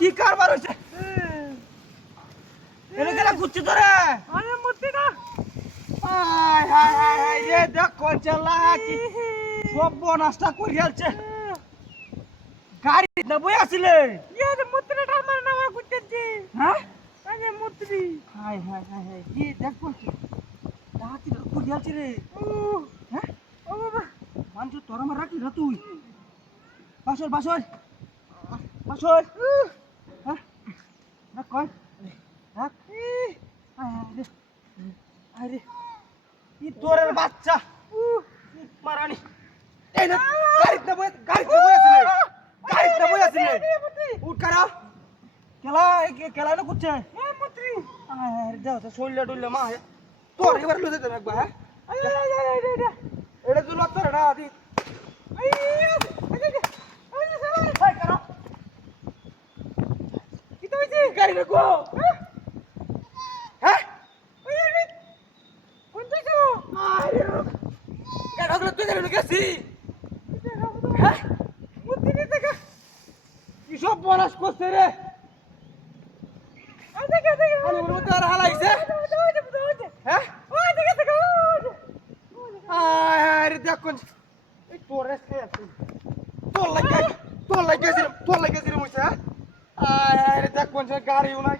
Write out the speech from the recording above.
কি কারবার হইছে এনে গেলা কুচ্ছি ধরে আরে মূর্তি না হাই হাই হাই হাই রে দেখ কোন চালা কি সব বনাসটা কই গেলছে গাড়ি না বই আসিলে ইয়ে রে মূর্তিটা আমার নামে কুচ্ছি হ্যাঁ আরে মূর্তি হাই হাই হাই হাই কি দেখ কোন রাতি কই গেলছে রে হ্যাঁ ও বাবা মানজু তোর আমার রাখি না তুই বাসর বাসর বাসর হ্যাঁ না কই রাখ আরে আরে কি তোরের বাচ্চা মারানি এই না গাড়িতে বই আসলে উঠ কারা খেলা না করছে মন্ত্রী আরে যাও তো শৈলা ডুইলা মা তোর এবার লুতে দেব একবার হ্যাঁ এটা তুই লত রে না দি গাড়ি রাখো হ্যাঁ কোন থেকে আরে গাড়ি রাখলে তুই গাড়ি গেছি হ্যাঁ মুতি নি থেকে কি সব বনাস করছে রে আরে কে থেকে আরে ওর মধ্যে আর হালাইছে হ্যাঁ ওই থেকে থেকে আরে দেখ কোন এই তোর রেসকে আছে তোর লাগে মইছে আরে দেখ কোন গাড়ি উনাই